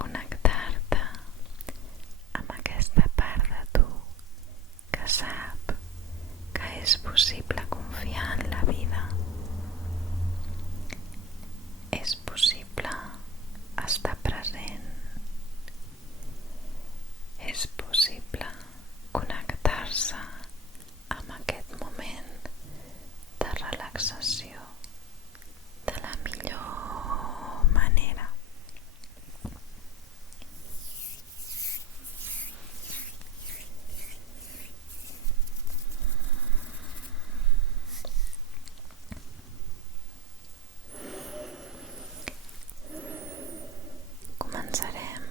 connectar-te amb aquesta part de tu que sap que és possible confiar en la vida. És possible estar present. És possible connectar-se amb aquest moment de relaxació de la millor manera. Començarem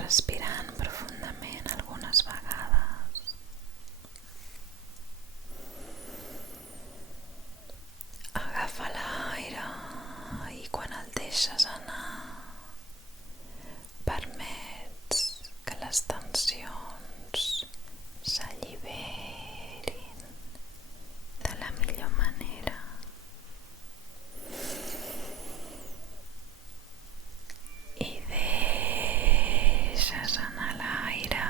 respirant profundament algunes vegades. Agafa l'aire i quan el deixes anar permets que les tensions s'alliberin de la millor manera. I deixes anar l'aire.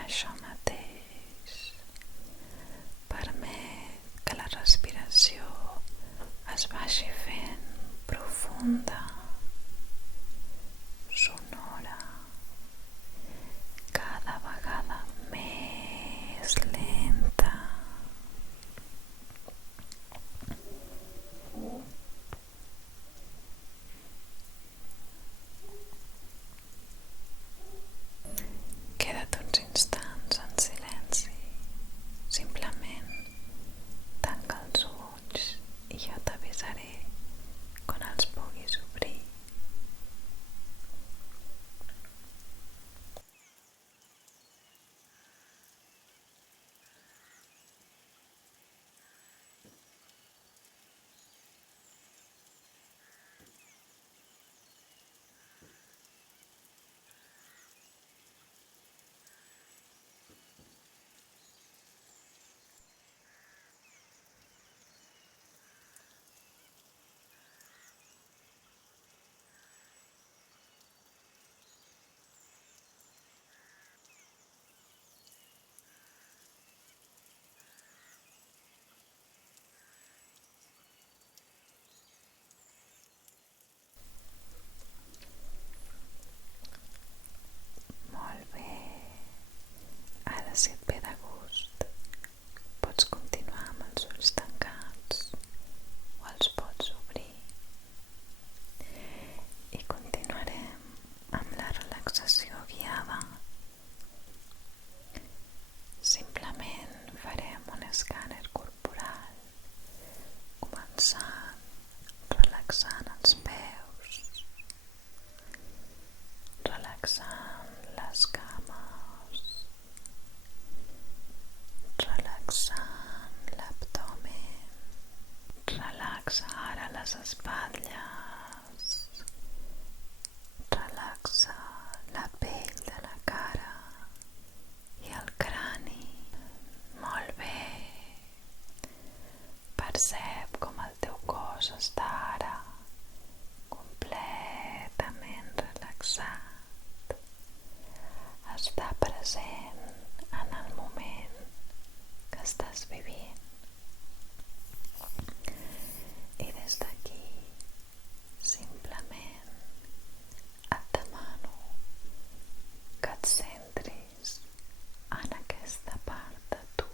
Això mateix permet que la respiració es vagi fent profunda, sonora, cada vegada més lenta. Queda't uns instants en silenci, simplement tanca els ulls i jo t'avisaré quan els puguis obrir. Molt bé. Ara, si et ve de gust, pots continuar amb els ulls tancats o els pots obrir. I continuarem amb la relaxació guiada. Simplement farem un escàner corporal, començant relaxant els peus, relaxant les cames, relaxant l'abdomen, relaxa ara les espatlles, relaxa la pell de la cara i el crani. Molt bé. Percep com el teu cos està ara completament relaxat. Està present en el moment que estàs vivint. I des d'aquí simplement et demano que et centris en aquesta part de tu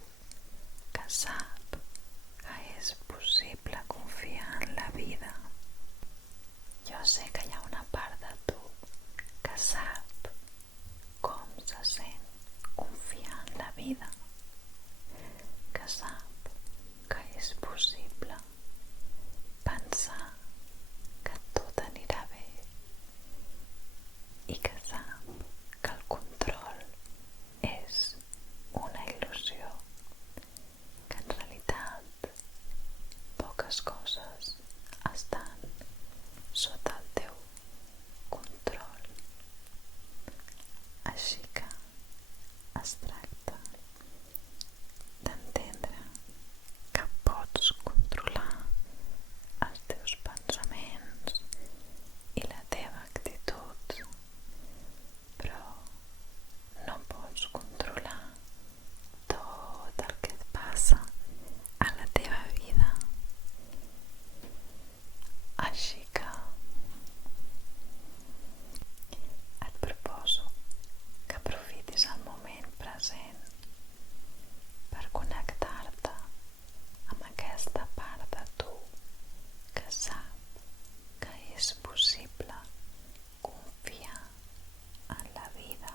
que sap que és possible confiar en la vida. Es tracta d'entendre que pots controlar els teus pensaments i la teva actitud, però no pots controlar tot el que et passa a la teva vida. Així que et proposo que aprofitis el moment present per connectar-te amb aquesta part de tu que sap que és possible confiar en la vida.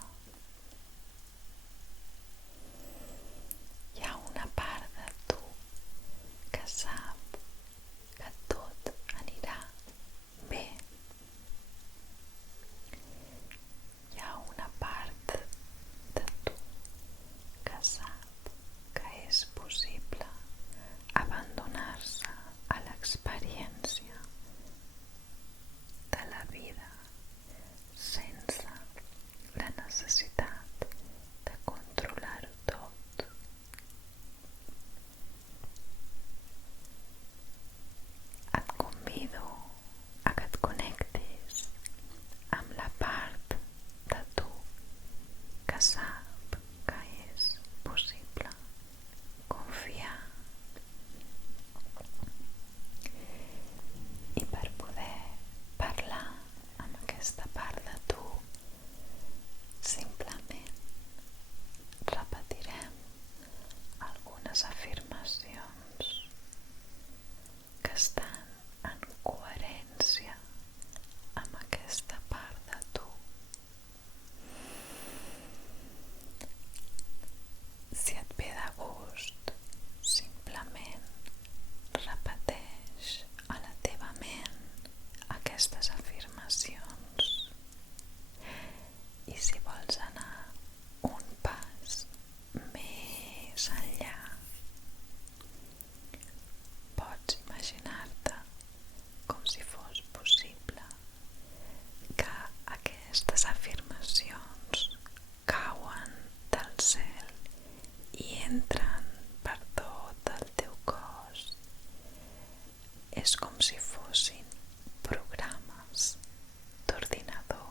Hi ha una part de tu que sap que tot anirà bé. Hi ha una part de tu que sap que és possible abandonar-se a l'experiència de la vida sense la necessitat de controlar-ho tot. Et convido a que et connectis amb la part de tu que sap que és possible confiar. I per poder parlar amb aquesta part de tu, simplement repetirem algunes afirmacions que estan en coherència amb aquesta part de tu. Si et ve de gust, simplement repeteix a la teva ment aquestes afirmacions. I si vols anar un pas més enllà, pots imaginar-te com si fos possible que aquestes afirmacions cauen del cel i entren per tot el teu cos. És com si fossin programes d'ordinador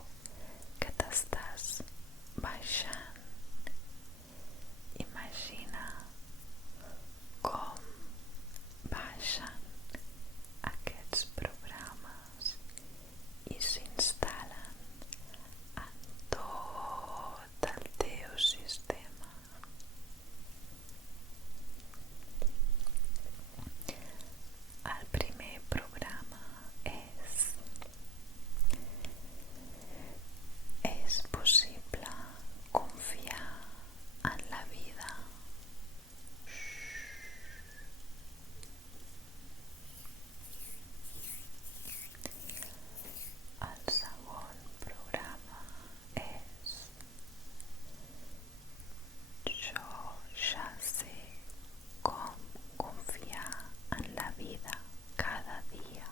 que t'estàs baixant. Imagina com baixen aquests programes i s'instal·len en tot el teu sistema. El primer programa és possible confiar en la vida. El segon programa és jo ja sé com confiar en la vida cada dia.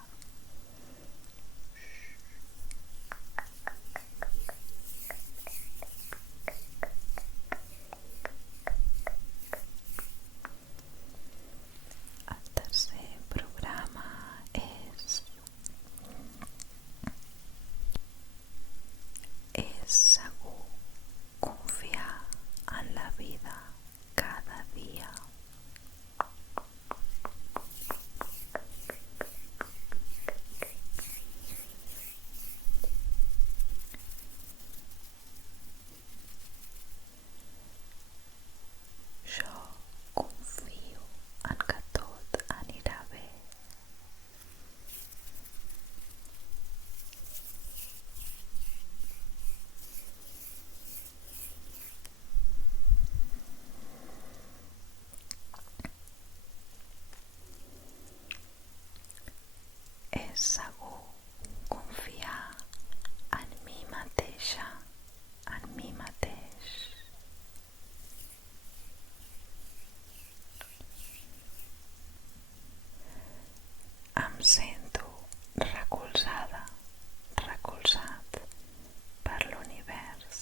El tercer programa és segur confiar en la vida cada dia. Jo confio en que tot anirà bé. És segur confiar en mi mateixa, en mi mateix. Em sento recolzada, recolzat per l'univers.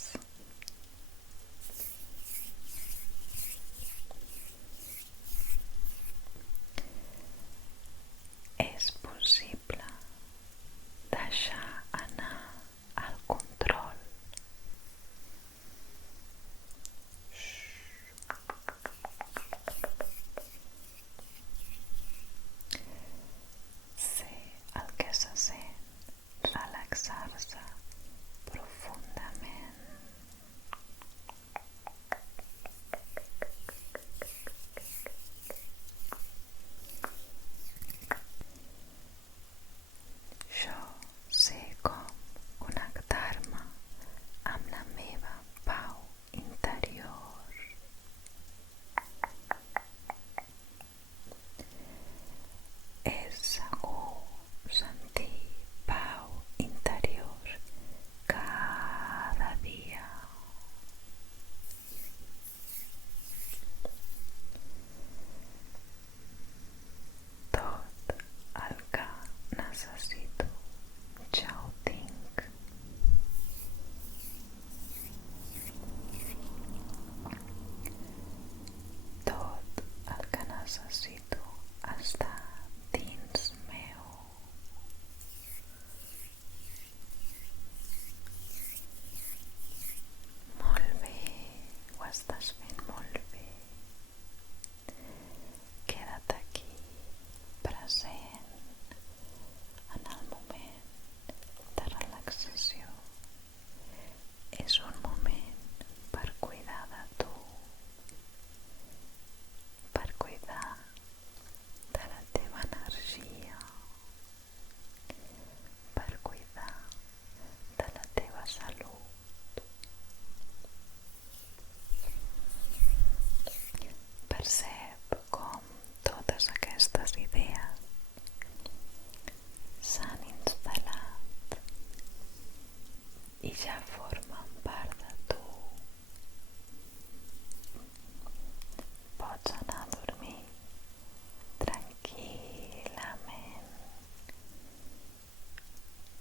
És possible deixar anar el control. Sé el que se sent relaxar-se profundament. Jo sé com connectar-me amb la meva pau interior. És segur sentir pau interior cada dia. Tot el que necessito ja ho tinc. Tot el que necessito està dins meu. Molt bé, ho estàs fent molt bé. Queda't aquí, present, en el moment de relaxació. És un moment per cuidar de tu, per cuidar de la teva energia, per cuidar de la teva salut. Percep com totes aquestes idees s'han instal·lat i ja formen part de tu. Pots anar a dormir tranquil·lament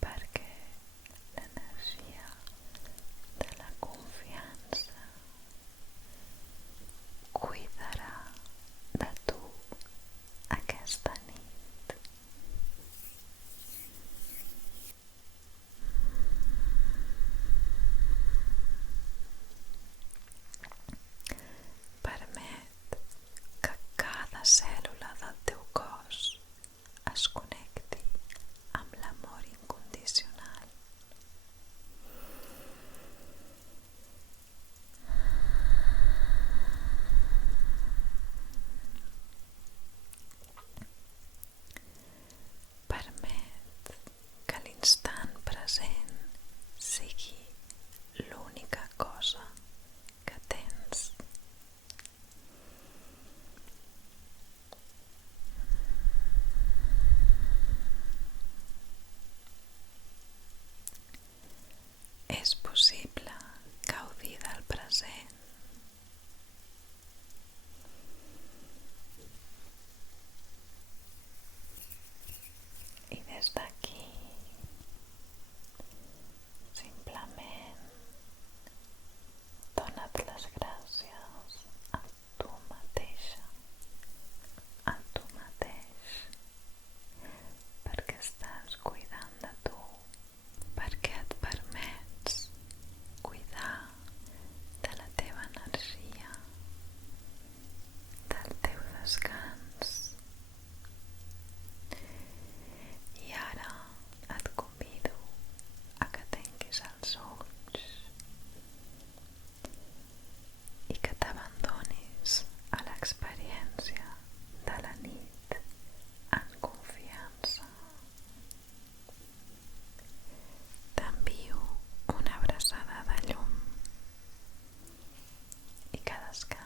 perquè l'energia de la confiança cuidarà de tu aquesta nit. Permet que cada cèl·lula del teu cos es connecti amb l'amor incondicional. Permet que l'instant present sigui l'única cosa que tens. És possible gaudir del present i des d'aquí simplement dona't les gràcies a tu mateixa, a tu mateix, perquè estàs cuidant de tu, perquè et permets cuidar de la teva energia, del teu descans. I ara et convido a que tanquis els ulls i que t'abandonis a l'experiència de la nit en confiança. T'envio una abraçada de llum i que descansis.